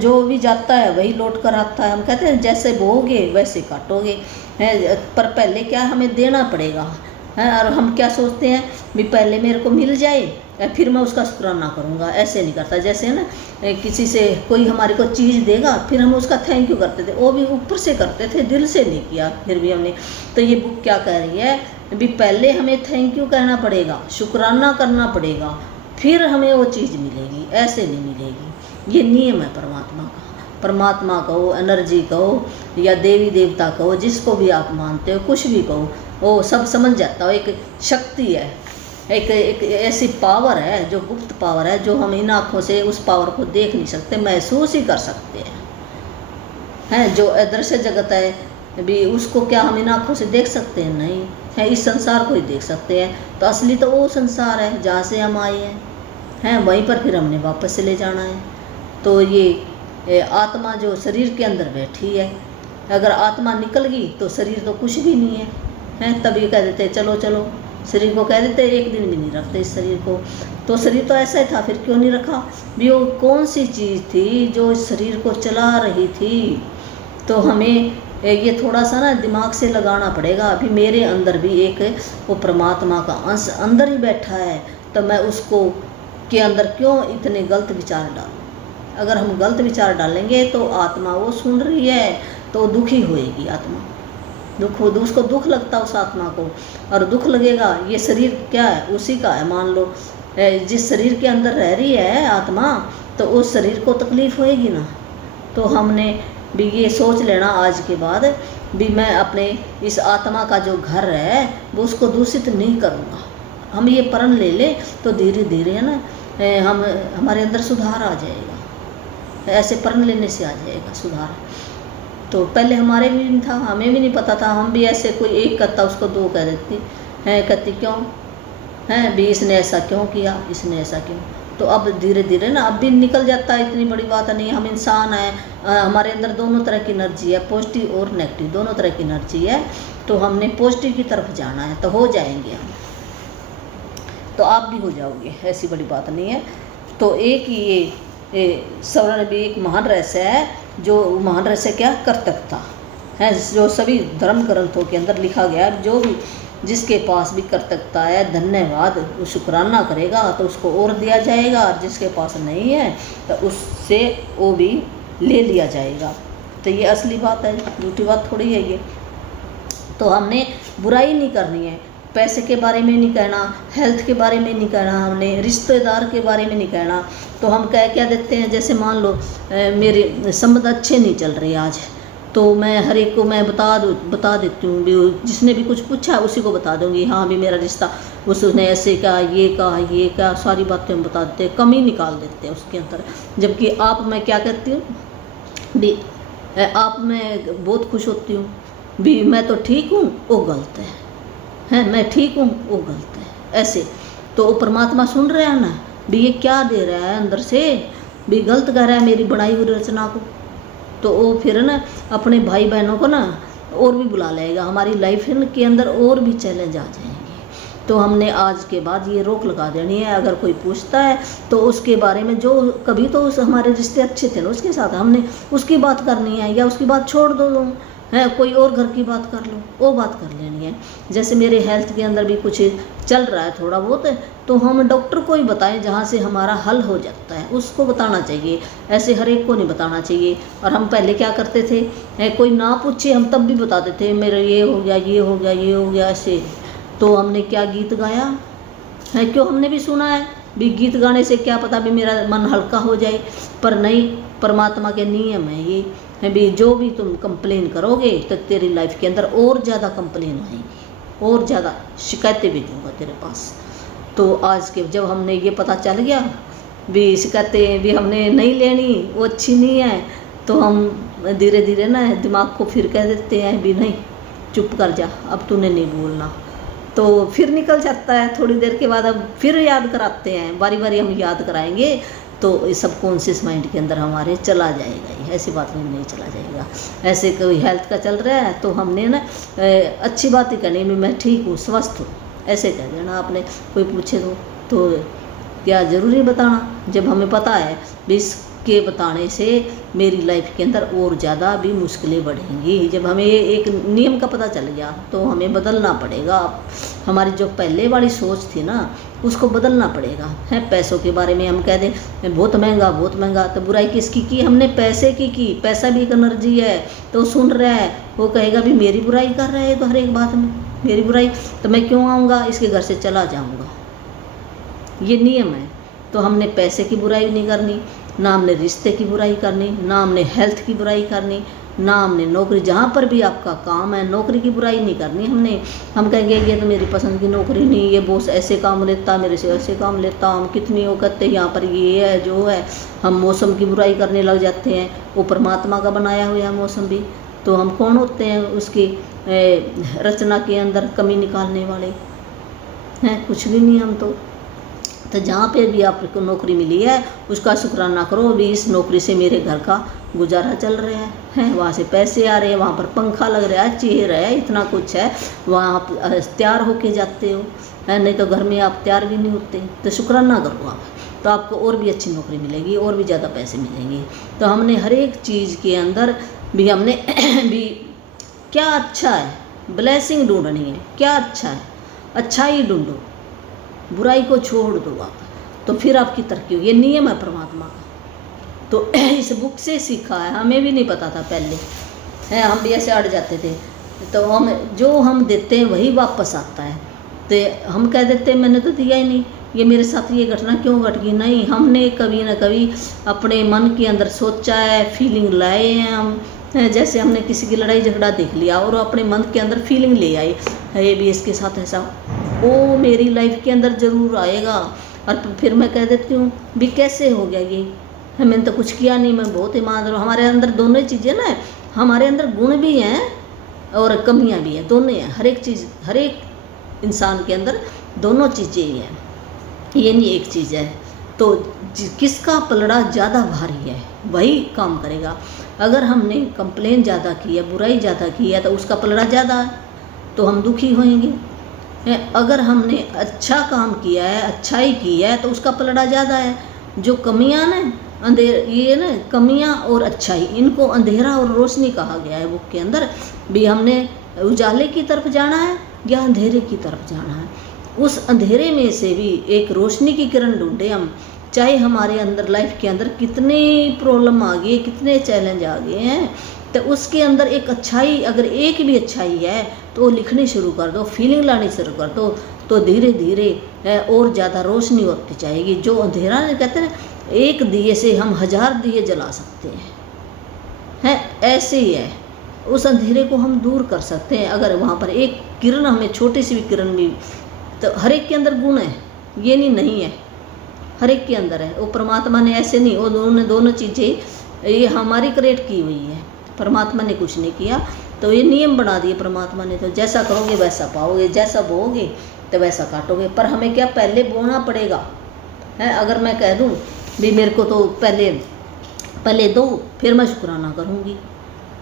जो भी जाता है वही लौट कर आता है। हम कहते हैं जैसे बोओगे वैसे काटोगे, पर पहले क्या हमें देना पड़ेगा, और हम क्या सोचते हैं भी पहले मेरे को मिल जाए फिर मैं उसका शुक्राना करूँगा। ऐसे नहीं करता। जैसे ना किसी से कोई हमारे को चीज़ देगा फिर हम उसका थैंक यू करते थे, वो भी ऊपर से करते थे, दिल से नहीं किया फिर भी हमने। तो ये बुक क्या कह रही है भी, पहले हमें थैंक यू कहना पड़ेगा, शुक्राना करना पड़ेगा, फिर हमें वो चीज़ मिलेगी, ऐसे नहीं मिलेगी। ये नियम है परमात्मा का। परमात्मा कहो, एनर्जी कहो, या देवी देवता कहो, जिसको भी आप मानते हो, कुछ भी कहो, वो सब समझ जाता हो। एक शक्ति है, एक ऐसी पावर है जो गुप्त पावर है, जो हम इन आँखों से उस पावर को देख नहीं सकते, महसूस ही कर सकते हैं। जो अदृश्य जगत है भी, उसको क्या हम इन आँखों से देख सकते हैं? नहीं है। इस संसार को ही देख सकते हैं। तो असली तो वो संसार है जहाँ से हम आए हैं, वहीं पर फिर हमने वापस से ले जाना है। तो ये आत्मा जो शरीर के अंदर बैठी है, अगर आत्मा निकल गई तो शरीर तो कुछ भी नहीं है। तभी कह देते चलो चलो, शरीर को कह देते, एक दिन भी नहीं रखते इस शरीर को। तो शरीर तो ऐसा ही था, फिर क्यों नहीं रखा भी? वो कौन सी चीज़ थी जो इस शरीर को चला रही थी? तो हमें ये थोड़ा सा ना दिमाग से लगाना पड़ेगा। अभी मेरे अंदर भी एक वो परमात्मा का अंश अंदर ही बैठा है, तो मैं उसको के अंदर क्यों इतने गलत विचार डालूं? अगर हम गलत विचार डालेंगे तो आत्मा वो सुन रही है तो दुखी होएगी आत्मा, उसको दुख लगता उस आत्मा को, और दुख लगेगा। ये शरीर क्या है? उसी का है। मान लो जिस शरीर के अंदर रह रही है आत्मा, तो उस शरीर को तकलीफ होएगी ना। तो हमने भी ये सोच लेना आज के बाद भी, मैं अपने इस आत्मा का जो घर है वो उसको दूषित नहीं करूँगा। हम ये प्रण ले ले तो धीरे धीरे है ना हमारे अंदर सुधार आ जाएगा। ऐसे प्रण लेने से आ जाएगा सुधार। तो पहले हमारे भी नहीं था, हमें भी नहीं पता था। हम भी ऐसे कोई एक कहता उसको दो कह देती हैं, कहती क्यों है भी, इसने ऐसा क्यों किया, इसने ऐसा क्यों। तो अब धीरे धीरे ना अब भी निकल जाता है, इतनी बड़ी बात नहीं। हम इंसान हैं, हमारे अंदर दोनों तरह की एनर्जी है, पॉजिटिव और नेगेटिव दोनों तरह की एनर्जी है। तो हमने पॉजिटिव की तरफ जाना है तो हो जाएंगे हम, तो आप भी हो जाओगे, ऐसी बड़ी बात नहीं है। तो एक ये सवर्ण भी एक महान रहस्य है, जो महान रहस्य क्या कर्तव्यता है, जो सभी धर्म ग्रंथों के अंदर लिखा गया है। जो भी जिसके पास भी कर्तव्यता है, धन्यवाद, शुक्राना करेगा तो उसको और दिया जाएगा, और जिसके पास नहीं है तो उससे वो भी ले लिया जाएगा। तो ये असली बात है, झूठी बात थोड़ी है ये। तो हमने बुराई नहीं करनी है, पैसे के बारे में नहीं कहना, हेल्थ के बारे में नहीं कहना, हमने रिश्तेदार के बारे में नहीं कहना। तो हम क्या देते हैं, जैसे मान लो मेरे संबंध अच्छे नहीं चल रहे आज, तो मैं हर एक को मैं बता देती हूँ, जिसने भी कुछ पूछा उसी को बता दूँगी, हाँ भी मेरा रिश्ता उसने ऐसे कहा, ये कहा, सारी बातें हम बता देते हैं, कमी निकाल देते हैं उसके अंदर। जबकि आप मैं क्या कहती हूँ भी, आप मैं बहुत खुश होती हूँ भी, मैं तो ठीक हूँ वो गलत है, मैं ठीक हूँ वो गलत है, ऐसे। तो वो परमात्मा सुन रहे हैं ना भी, ये क्या दे रहा है अंदर से भी, गलत कह रहा है मेरी बनाई हुई रचना को। तो वो फिर ना अपने भाई बहनों को ना और भी बुला लेगा, हमारी लाइफ के अंदर और भी चैलेंज आ जाएंगे। तो हमने आज के बाद ये रोक लगा देनी है, अगर कोई पूछता है तो उसके बारे में, जो कभी तो उस हमारे रिश्ते अच्छे थे ना उसके साथ, हमने उसकी बात करनी है, या उसकी बात छोड़ दो है, कोई और घर की बात कर लो, वो बात कर लेनी है। जैसे मेरे हेल्थ के अंदर भी कुछ चल रहा है थोड़ा बहुत, तो हम डॉक्टर को ही बताएं जहाँ से हमारा हल हो जाता है, उसको बताना चाहिए, ऐसे हर एक को नहीं बताना चाहिए। और हम पहले क्या करते थे, कोई ना पूछे हम तब भी बताते थे, मेरा ये हो गया, ये हो गया, ये हो गया, ऐसे। तो हमने क्या गीत गाया है, क्यों हमने भी सुना है भी, गीत गाने से क्या पता भी मेरा मन हल्का हो जाए, पर नहीं, परमात्मा के नियम है ये है भी, जो भी तुम कंप्लेन करोगे तो तेरी लाइफ के अंदर और ज़्यादा कंप्लेन आएंगी, और ज़्यादा शिकायतें भी दूंगा तेरे पास। तो आज के जब हमने ये पता चल गया भी, शिकायतें भी हमने नहीं लेनी, वो अच्छी नहीं है, तो हम धीरे धीरे ना दिमाग को फिर कह देते हैं भी नहीं, चुप कर जा, अब तूने नहीं बोलना। तो फिर निकल जाता है, थोड़ी देर के बाद अब फिर याद कराते हैं, बारी बारी हम याद कराएंगे तो सबकॉन्शियस माइंड के अंदर हमारे चला जाएगा ही, ऐसी बात नहीं चला जाएगा। ऐसे कोई हेल्थ का चल रहा है तो हमने ना अच्छी बात ही करनी, मैं ठीक हूँ, स्वस्थ हूँ, ऐसे कह देना। आपने कोई पूछे तो क्या ज़रूरी बताना, जब हमें पता है भी इसके बताने से मेरी लाइफ के अंदर और ज़्यादा भी मुश्किलें बढ़ेंगी। जब हमें एक नियम का पता चल गया तो हमें बदलना पड़ेगा, हमारी जो पहले वाली सोच थी ना उसको बदलना पड़ेगा। है पैसों के बारे में हम कह दें बहुत महंगा, बहुत महंगा, तो बुराई किसकी की, हमने पैसे की। पैसा भी एक एनर्जी है, तो सुन रहा है वो कहेगा भी मेरी बुराई कर रहा है, तो हर एक बात में मेरी बुराई, तो मैं क्यों आऊँगा, इसके घर से चला जाऊँगा, ये नियम है। तो हमने पैसे की बुराई नहीं करनी, ना हमने रिश्ते की बुराई करनी, ना हमने हेल्थ की बुराई करनी, ना हमने नौकरी, जहाँ पर भी आपका काम है नौकरी की बुराई नहीं करनी हमने। हम कहेंगे ये तो मेरी पसंद की नौकरी नहीं, ये बॉस ऐसे काम लेता, मेरे से ऐसे काम लेता, हम कितनी वो करते, यहाँ पर ये है जो है। हम मौसम की बुराई करने लग जाते हैं, वो परमात्मा का बनाया हुआ है मौसम भी, तो हम कौन होते हैं उसकी रचना के अंदर कमी निकालने वाले हैं, कुछ भी नहीं हम तो जहाँ पे भी आपको नौकरी मिली है उसका शुक्राना करो भी, इस नौकरी से मेरे घर का गुजारा चल रहा है, वहाँ से पैसे आ रहे हैं, वहाँ पर पंखा लग रहा है, चेयर है, इतना कुछ है, वहाँ आप तैयार होके जाते हो, है नहीं तो घर में आप तैयार भी नहीं होते। तो शुक्राना करो आप, तो आपको और भी अच्छी नौकरी मिलेगी, और भी ज़्यादा पैसे मिलेंगे। तो हमने हर एक चीज़ के अंदर भी हमने भी क्या अच्छा है, ब्लेसिंग ढूंढनी है, क्या अच्छा है, अच्छाई ढूंढो, बुराई को छोड़ दो आप, तो फिर आपकी तरक्की होगी। ये नियम है परमात्मा का, तो इस बुक से सीखा है, हमें भी नहीं पता था पहले, है हम भी ऐसे अड़ जाते थे। तो हम जो हम देते हैं वही वापस आता है, तो हम कह देते हैं मैंने तो दिया ही नहीं, ये मेरे साथ ये घटना क्यों घट गई। नहीं, हमने कभी ना कभी अपने मन के अंदर सोचा है, फीलिंग लाए हैं हम, जैसे हमने किसी की लड़ाई झगड़ा देख लिया और अपने मन के अंदर फीलिंग ले आई है, ये भी इसके साथ ऐसा, वो मेरी लाइफ के अंदर ज़रूर आएगा। और फिर मैं कह देती हूँ भी कैसे हो गया ये, मैंने तो कुछ किया नहीं, मैं बहुत ईमानदार हूँ। हमारे अंदर दोनों चीज़ें ना, हमारे अंदर गुण भी हैं और कमियाँ भी हैं, दोनों हैं। हर एक चीज़, हर एक इंसान के अंदर दोनों चीज़ें ही हैं, ये नहीं एक चीज़ है। तो किसका पलड़ा ज़्यादा भारी है वही काम करेगा। अगर हमने कंप्लेन ज़्यादा की है, बुराई ज़्यादा की है, तो उसका पलड़ा ज़्यादा है, तो हम दुखी होंगे। अगर हमने अच्छा काम किया है, अच्छाई की है, तो उसका पलड़ा ज़्यादा है। जो कमियां ना ये ना कमियां और अच्छाई, इनको अंधेरा और रोशनी कहा गया है बुक के अंदर। भी हमने उजाले की तरफ जाना है या अंधेरे की तरफ जाना है। उस अंधेरे में से भी एक रोशनी की किरण ढूंढे हम। चाहे हमारे अंदर लाइफ के अंदर कितनी प्रॉब्लम आ गई, कितने चैलेंज आ गए हैं, तो उसके अंदर एक अच्छाई, अगर एक भी अच्छाई है तो वो लिखनी शुरू कर दो, फीलिंग लानी शुरू कर दो, तो धीरे धीरे और ज़्यादा रोशनी होती जाएगी। जो अंधेरा कहते हैं, एक दिए से हम 1000 दिए जला सकते हैं, ऐसे ही है। उस अंधेरे को हम दूर कर सकते हैं अगर वहाँ पर एक किरण, हमें छोटी सी भी किरण भी, तो हर एक के अंदर गुण है, ये नहीं है, हर एक के अंदर है। वो परमात्मा ने ऐसे नहीं, वो दोनों चीज़ें ये हमारी क्रिएट की हुई है, परमात्मा ने कुछ नहीं किया। तो ये नियम बना दिए परमात्मा ने, तो जैसा करोगे वैसा पाओगे, जैसा बोओगे तो वैसा काटोगे। पर हमें क्या पहले बोना पड़ेगा है। अगर मैं कह दूँ भी मेरे को तो पहले दो, फिर मैं शुक्राना करूँगी।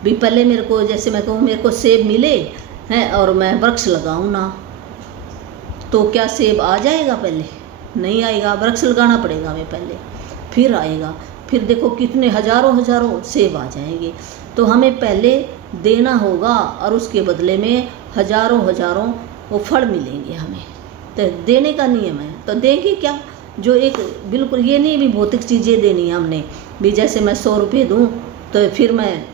भी पहले मेरे को, जैसे मैं कहूँ मेरे को सेब मिले हैं और मैं वृक्ष लगाऊँ ना, तो क्या सेब आ जाएगा? पहले नहीं आएगा, वृक्ष लगाना पड़ेगा हमें पहले, फिर आएगा। फिर देखो कितने हजारों सेब आ जाएंगे। तो हमें पहले देना होगा और उसके बदले में हजारों वो फल मिलेंगे हमें। तो देने का नियम है। तो देंगे क्या? जो एक बिल्कुल ये नहीं भी भौतिक चीज़ें देनी है हमने भी, जैसे मैं 100 रुपये दूँ तो फिर मैं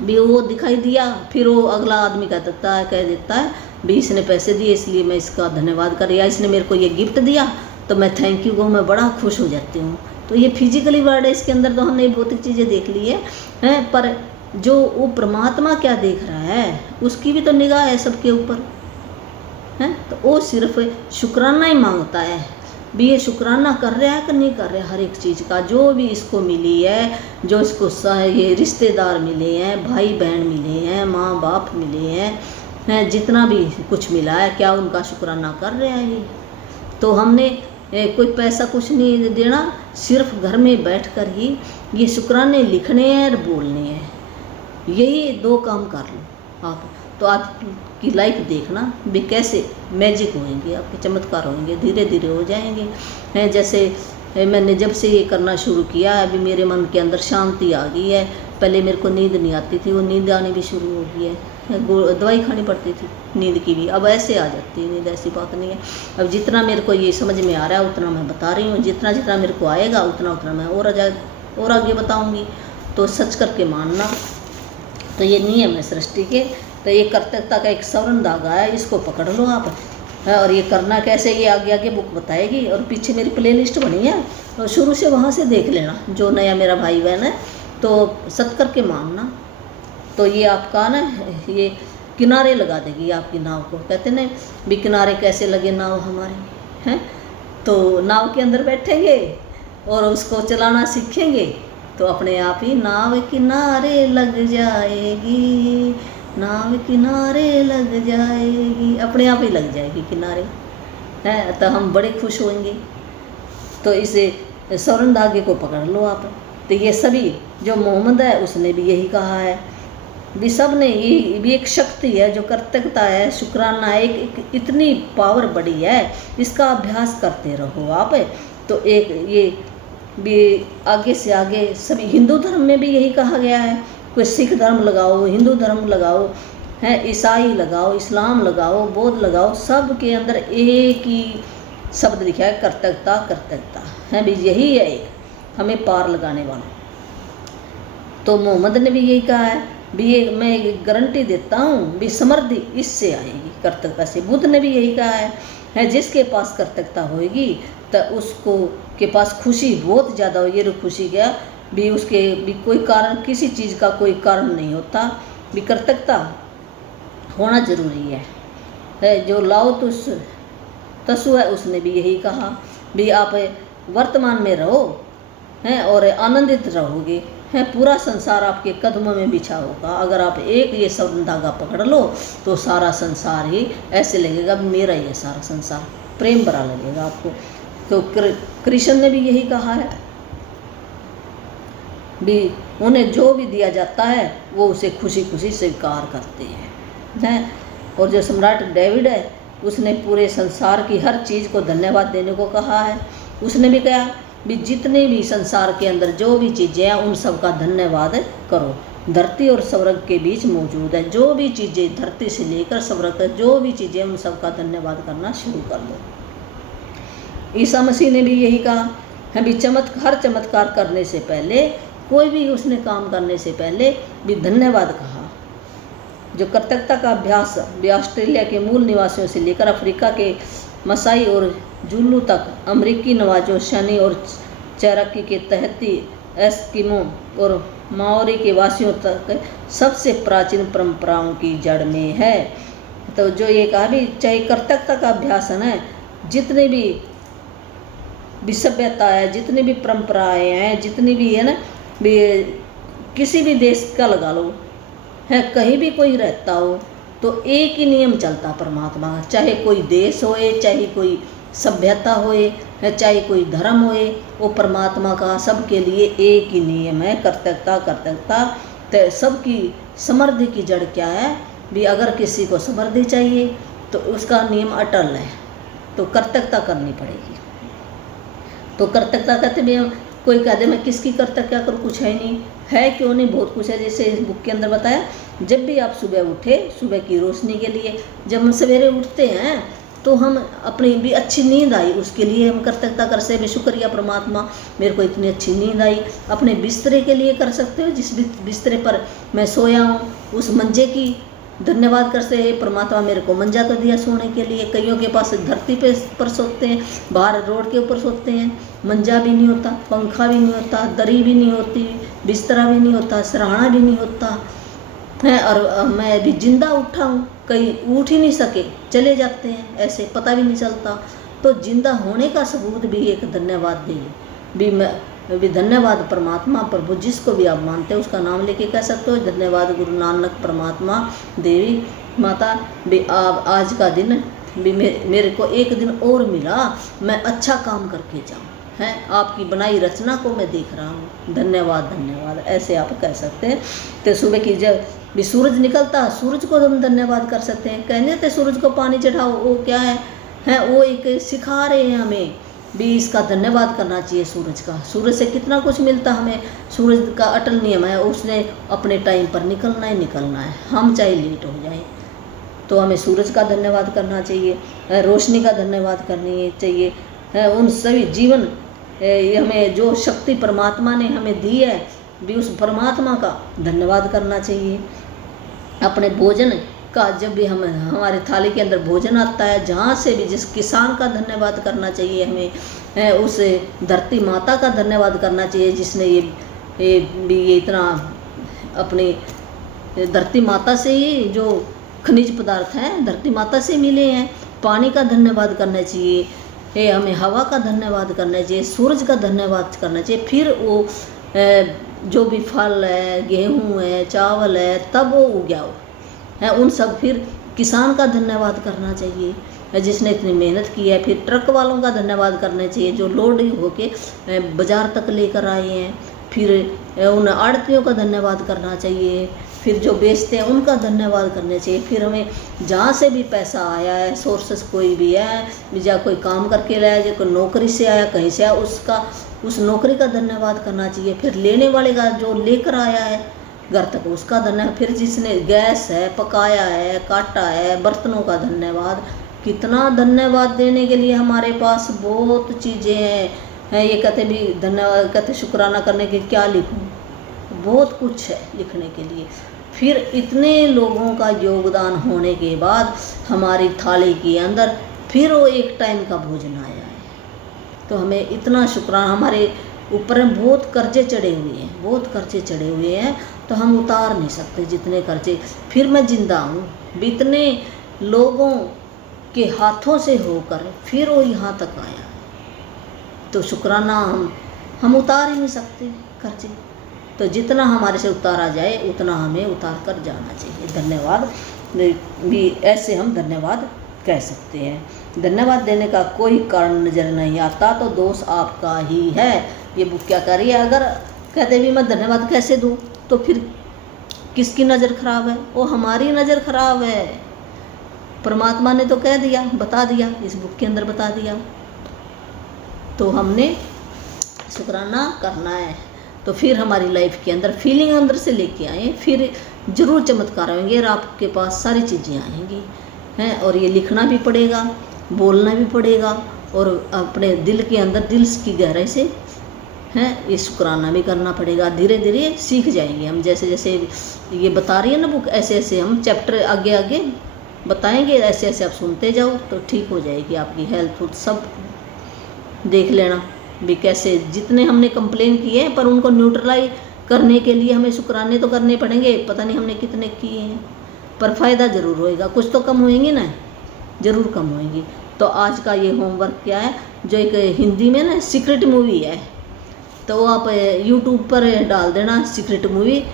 भी वो दिखाई दिया, फिर वो अगला आदमी कह देता है भी इसने पैसे दिए इसलिए मैं इसका धन्यवाद कर, या इसने मेरे को ये गिफ्ट दिया तो मैं थैंक यू कहूँ, मैं बड़ा खुश हो जाती हूँ। तो ये फिजिकली वर्ड है, इसके अंदर तो हमने भौतिक चीज़ें देख ली है, पर जो वो परमात्मा क्या देख रहा है उसकी भी तो निगाह है सबके ऊपर है। तो वो सिर्फ शुक्राना ही मांगता है भी ये शुक्राना कर रहा है कि नहीं कर रहा। हर एक चीज़ का जो भी इसको मिली है, जो इसको ये रिश्तेदार मिले हैं, भाई बहन मिले हैं, माँ बाप मिले हैं, जितना भी कुछ मिला है, क्या उनका शुक्राना कर रहे हैं ये? तो हमने कोई पैसा कुछ नहीं देना, सिर्फ घर में बैठकर ही ये शुक्राने लिखने हैं और बोलने हैं। यही 2 काम कर लो आप, तो आपकी लाइफ देखना भी कैसे मैजिक होंगे, आपके चमत्कार होंगे, धीरे धीरे हो जाएंगे। जैसे मैंने जब से ये करना शुरू किया अभी मेरे मन के अंदर शांति आ गई है। पहले मेरे को नींद नहीं आती थी, वो नींद आनी भी शुरू हो गई है। दवाई खानी पड़ती थी नींद की भी, अब ऐसे आ जाती है नींद, ऐसी बात नहीं है। अब जितना मेरे को ये समझ में आ रहा है उतना मैं बता रही हूँ, जितना मेरे को आएगा उतना मैं और आगे बताऊँगी। तो सच करके मानना। तो ये नियम है सृष्टि के। तो ये कर्तव्यता का एक स्वर्ण धागा है, इसको पकड़ लो आप। और ये करना कैसे, ये आगे बुक बताएगी, और पीछे मेरी प्लेलिस्ट बनी है, और शुरू से वहाँ से देख लेना। जो नया मेरा भाई बहन है तो सत करके मानना। तो ये आपका ना ये किनारे लगा देगी आपकी नाव को। कहते ना भी किनारे कैसे लगे नाव हमारे हैं, तो नाव के अंदर बैठेंगे और उसको चलाना सीखेंगे तो अपने आप ही नाव किनारे लग जाएगी, नाव किनारे लग जाएगी, अपने आप ही लग जाएगी किनारे है। तो हम बड़े खुश होंगे। तो इसे स्वर्ण धागे को पकड़ लो आप। तो ये सभी जो मोहम्मद है उसने भी यही कहा है भी, सब ने ये भी एक शक्ति है जो कर्तव्यता है, शुक्राना है, एक इतनी पावर बड़ी है, इसका अभ्यास करते रहो आप। तो एक ये भी आगे से आगे सभी हिंदू धर्म में भी यही कहा गया है। कोई सिख धर्म लगाओ, हिंदू धर्म लगाओ, है ईसाई लगाओ, इस्लाम लगाओ, बौद्ध लगाओ, सब के अंदर एक ही शब्द लिखा है, कर्तव्यता है भी। यही है एक हमें पार लगाने वाला। तो मोहम्मद ने भी यही कहा है भी, ये मैं गारंटी देता हूँ भी समृद्धि इससे आएगी, कर्तव्यता से। बुद्ध ने भी यही कहा है जिसके पास कर्तव्यता होगी तो उसको के पास खुशी बहुत ज़्यादा हो। ये खुशी क्या भी, उसके भी कोई कारण, किसी चीज़ का कोई कारण नहीं होता, भी कर्तव्यता होना जरूरी है। जो लाओ तसु है उसने भी यही कहा भी, आप वर्तमान में रहो हैं और आनंदित रहोगे है, पूरा संसार आपके कदमों में बिछा होगा। अगर आप एक ये स्वर्ण धागा पकड़ लो तो सारा संसार ही ऐसे लगेगा मेरा, ये सारा संसार प्रेम भरा लगेगा आपको। तो कृष्ण ने भी यही कहा है भी उन्हें जो भी दिया जाता है वो उसे खुशी खुशी स्वीकार करते हैं। और जो सम्राट डेविड है उसने पूरे संसार की हर चीज़ को धन्यवाद देने को कहा है। उसने भी कहा भी जितने भी संसार के अंदर जो भी चीज़ें हैं उन सब का धन्यवाद करो। धरती और स्वर्ग के बीच मौजूद है जो भी चीज़ें, धरती से लेकर स्वर्ग तक जो भी चीज़ें, उन सब का धन्यवाद करना शुरू कर दो। ईसा मसीह ने भी यही कहा है भी हर चमत्कार करने से पहले, कोई भी उसने काम करने से पहले भी धन्यवाद कहा। जो कृतज्ञता का अभ्यास भी ऑस्ट्रेलिया के मूल निवासियों से लेकर अफ्रीका के मसाई और जुलू तक, अमेरिकी नवाजो, शनी और चैराकी के तहती, एस्किमो और माओरी के वासियों तक सबसे प्राचीन परंपराओं की जड़ में है। तो जो ये कहा भी चाहे कृतज्ञता का अभ्यास है ना, जितने भी सभ्यता है, जितनी भी परंपराएं हैं, जितनी भी है ना भी किसी भी देश का लगा लो है, कहीं भी कोई रहता हो तो एक ही नियम चलता परमात्मा का। चाहे कोई देश होए, चाहे कोई सभ्यता होए, चाहे कोई धर्म होए, वो परमात्मा का सबके लिए एक ही नियम है, कृतज्ञता। तो सबकी समृद्धि की जड़ क्या है भी अगर किसी को समृद्धि चाहिए तो उसका नियम अटल है, तो कृतज्ञता करनी पड़ेगी। तो कृतज्ञता कहते भी कोई कह दे मैं किसकी कृतज्ञता करूँ, कुछ है नहीं, है क्यों नहीं, बहुत कुछ है। जैसे इस बुक के अंदर बताया, जब भी आप सुबह उठे, सुबह की रोशनी के लिए, जब हम सवेरे उठते हैं तो हम अपनी भी अच्छी नींद आई उसके लिए हम कृतज्ञता कर सकते हैं, शुक्रिया परमात्मा मेरे को इतनी अच्छी नींद आई। अपने बिस्तरे के लिए कर सकते हो, जिस बिस्तरे पर मैं सोया हूँ उस मंजे की धन्यवाद कर सकते हैं, परमात्मा मेरे को मंजा तो दिया सोने के लिए। कईयों के पास धरती पर सोते हैं, बाहर रोड के ऊपर सोते हैं, मंजा भी नहीं होता, पंखा भी नहीं होता, दरी भी नहीं होती, बिस्तरा भी नहीं होता, सराहना भी नहीं होता है। और मैं भी जिंदा उठा हूँ, कहीं उठ ही नहीं सके, चले जाते हैं ऐसे, पता भी नहीं चलता। तो जिंदा होने का सबूत भी एक धन्यवाद दे भी मैं भी धन्यवाद परमात्मा प्रभु, जिसको भी आप मानते हो उसका नाम लेके कह सकते हो। धन्यवाद गुरु नानक, परमात्मा, देवी माता भी आज का दिन भी मेरे को एक दिन और मिला, मैं अच्छा काम करके जाऊँ है, आपकी बनाई रचना को मैं देख रहा हूँ, धन्यवाद धन्यवाद, ऐसे आप कह सकते हैं। तो सुबह की जब भी सूरज निकलता, सूरज को हम धन्यवाद कर सकते हैं। कहने थे सूरज को पानी चढ़ाओ, वो क्या है वो एक सिखा रहे हैं हमें भी इसका धन्यवाद करना चाहिए सूरज का। सूरज से कितना कुछ मिलता हमें, सूरज का अटल नियम है, उसने अपने टाइम पर निकलना ही निकलना है, हम चाहे लेट हो जाए। तो हमें सूरज का धन्यवाद करना चाहिए, रोशनी का धन्यवाद करनी चाहिए, उन सभी जीवन हमें जो शक्ति परमात्मा ने हमें दी है भी उस परमात्मा का धन्यवाद करना चाहिए। अपने भोजन का जब भी हमारे थाली के अंदर भोजन आता है, जहाँ से भी जिस किसान का धन्यवाद करना चाहिए हमें, उस धरती माता का धन्यवाद करना चाहिए जिसने ये इतना अपनी धरती माता से ही जो खनिज पदार्थ हैं धरती माता से मिले हैं। पानी का धन्यवाद करना चाहिए, हमें हवा का धन्यवाद करना चाहिए, सूरज का धन्यवाद करना चाहिए। फिर वो जो भी फल है, गेहूँ है, चावल है, तब वो उग्या हो है, उन सब फिर किसान का धन्यवाद करना चाहिए जिसने इतनी मेहनत की है। फिर ट्रक वालों का धन्यवाद करना चाहिए जो लोड होके बाज़ार तक लेकर आए हैं। फिर उन आड़तियों का धन्यवाद करना चाहिए, फिर जो बेचते हैं उनका धन्यवाद करना चाहिए। फिर हमें जहाँ से भी पैसा आया है, सोर्सेस कोई भी है, या कोई काम करके लाया, या कोई नौकरी से आया, कहीं से आया, उस नौकरी का धन्यवाद करना चाहिए। फिर लेने वाले का जो लेकर आया है घर तक उसका धन्यवाद। फिर जिसने गैस है, पकाया है, काटा है, बर्तनों का धन्यवाद। कितना धन्यवाद देने के लिए हमारे पास बहुत चीज़ें हैं। ये कहते भी धन्यवाद, कहते शुक्राना करने के क्या लिखूं, बहुत कुछ है लिखने के लिए। फिर इतने लोगों का योगदान होने के बाद हमारी थाली के अंदर फिर वो एक टाइम का भोजन आया है। तो हमें इतना शुक्राना, हमारे ऊपर बहुत कर्जे चढ़े हुए हैं, बहुत कर्जे चढ़े हुए हैं, तो हम उतार नहीं सकते जितने कर्जे। फिर मैं जिंदा हूँ, इतने लोगों के हाथों से होकर फिर वो यहाँ तक आया, तो शुक्राना हम उतार ही नहीं सकते कर्जे। तो जितना हमारे से उतारा जाए उतना हमें उतार कर जाना चाहिए। धन्यवाद भी ऐसे हम धन्यवाद कह सकते हैं। धन्यवाद देने का कोई कारण नजर नहीं आता तो दोष आपका ही है। ये बुक क्या कर रही है? अगर कहते भी मैं धन्यवाद कैसे दूँ, तो फिर किसकी नज़र खराब है? वो हमारी नज़र खराब है। परमात्मा ने तो कह दिया, बता दिया, इस बुक के अंदर बता दिया, तो हमने शुक्राना करना है। तो फिर हमारी लाइफ के अंदर फीलिंग अंदर से लेके आए, फिर जरूर चमत्कार आएंगे और आपके पास सारी चीज़ें आएंगी हैं। और ये लिखना भी पड़ेगा, बोलना भी पड़ेगा, और अपने दिल के अंदर, दिल की गहराई से हैं, ये शुक्राना भी करना पड़ेगा। धीरे धीरे सीख जाएंगे हम, जैसे जैसे ये बता रही है ना बुक, ऐसे ऐसे हम चैप्टर आगे आगे बताएंगे, ऐसे ऐसे आप सुनते जाओ तो ठीक हो जाएगी आपकी हेल्थ। सब देख लेना भी कैसे, जितने हमने कंप्लेन किए हैं, पर उनको न्यूट्रलाइज करने के लिए हमें शुक्राने तो करने पड़ेंगे। पता नहीं हमने कितने किए हैं, पर फ़ायदा ज़रूर होएगा। कुछ तो कम होएंगी ना, ज़रूर कम होएंगी। तो आज का ये होमवर्क क्या है, जो एक हिंदी में ना सीक्रेट मूवी है, तो आप यूट्यूब पर डाल देना सीक्रेट मूवी,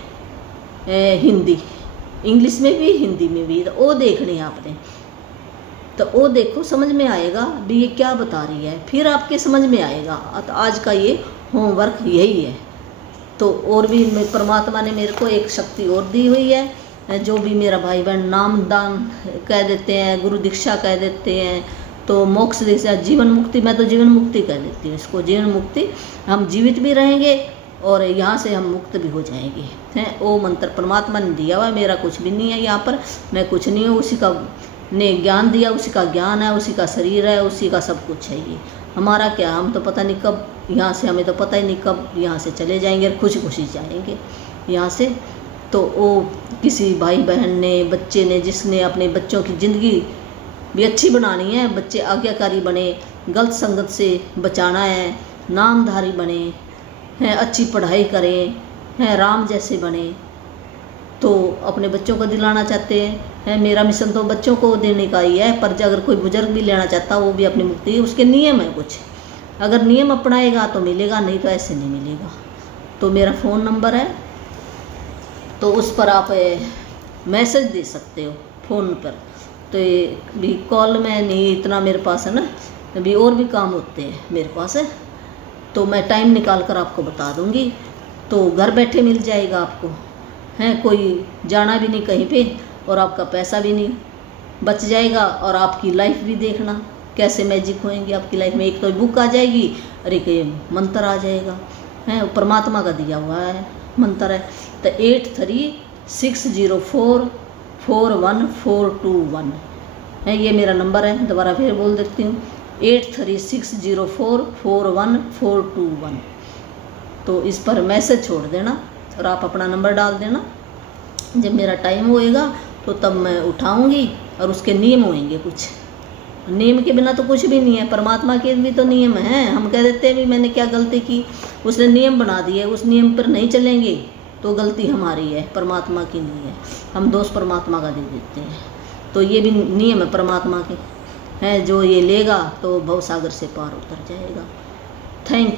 हिंदी, इंग्लिश में भी हिंदी में भी, तो वो देखनी है आपने। तो वो देखो, समझ में आएगा भी ये क्या बता रही है, फिर आपके समझ में आएगा। तो आज का ये होमवर्क यही है। तो और भी परमात्मा ने मेरे को एक शक्ति और दी हुई है, जो भी मेरा भाई बहन नाम दान कह देते हैं, गुरु दीक्षा कह देते हैं, तो मोक्ष दीक्षा, जीवन मुक्ति, मैं तो जीवन मुक्ति कह देती हूँ इसको। जीवन मुक्ति, हम जीवित भी रहेंगे और यहाँ से हम मुक्त भी हो जाएंगे हैं। वो मंत्र परमात्मा ने दिया हुआ, मेरा कुछ भी नहीं है यहाँ पर, मैं कुछ नहीं हूँ, उसी का ने ज्ञान दिया, उसी का ज्ञान है, उसी का शरीर है, उसी का सब कुछ है। ये हमारा क्या, हम तो पता नहीं कब यहाँ से, हमें तो पता ही नहीं कब यहाँ से चले जाएंगे, और खुशी खुशी जाएंगे यहाँ से। तो वो किसी भाई बहन ने, बच्चे ने, जिसने अपने बच्चों की ज़िंदगी भी अच्छी बनानी है, बच्चे आज्ञाकारी बने, गलत संगत से बचाना है, नामधारी बने हैं, अच्छी पढ़ाई करें हैं, राम जैसे बने, तो अपने बच्चों को दिलाना चाहते हैं। मेरा मिशन तो बच्चों को देने का ही है, पर अगर कोई बुजुर्ग भी लेना चाहता, वो भी अपनी मुक्ति, उसके नियम है कुछ, अगर नियम अपनाएगा तो मिलेगा, नहीं तो ऐसे नहीं मिलेगा। तो मेरा फ़ोन नंबर है, तो उस पर आप मैसेज दे सकते हो फ़ोन पर। तो ये भी कॉल में नहीं, इतना मेरे पास है ना, अभी और भी काम होते हैं मेरे पास है, तो मैं टाइम निकाल कर आपको बता दूंगी। तो घर बैठे मिल जाएगा आपको, हैं, कोई जाना भी नहीं कहीं पे, और आपका पैसा भी नहीं बच जाएगा, और आपकी लाइफ भी देखना कैसे मैजिक होएंगी आपकी लाइफ में। एक तो बुक आ जाएगी और एक मंत्र आ जाएगा, हैं, परमात्मा का दिया हुआ है मंत्र है। तो 8360441421 है, ये मेरा नंबर है। दोबारा फिर बोल देती हूँ, 8360441421। तो इस पर मैसेज छोड़ देना और आप अपना नंबर डाल देना। जब मेरा टाइम होएगा तो तब मैं उठाऊंगी, और उसके नियम होंगे कुछ, नियम के बिना तो कुछ भी नहीं है। परमात्मा के भी तो नियम हैं, हम कह देते हैं भी मैंने क्या गलती की, उसने नियम बना दिए, उस नियम पर नहीं चलेंगे तो गलती हमारी है, परमात्मा की नहीं है। हम दोष परमात्मा का दे देते हैं। तो ये भी नियम है परमात्मा के हैं, जो ये लेगा तो भवसागर से पार उतर जाएगा। Thank you.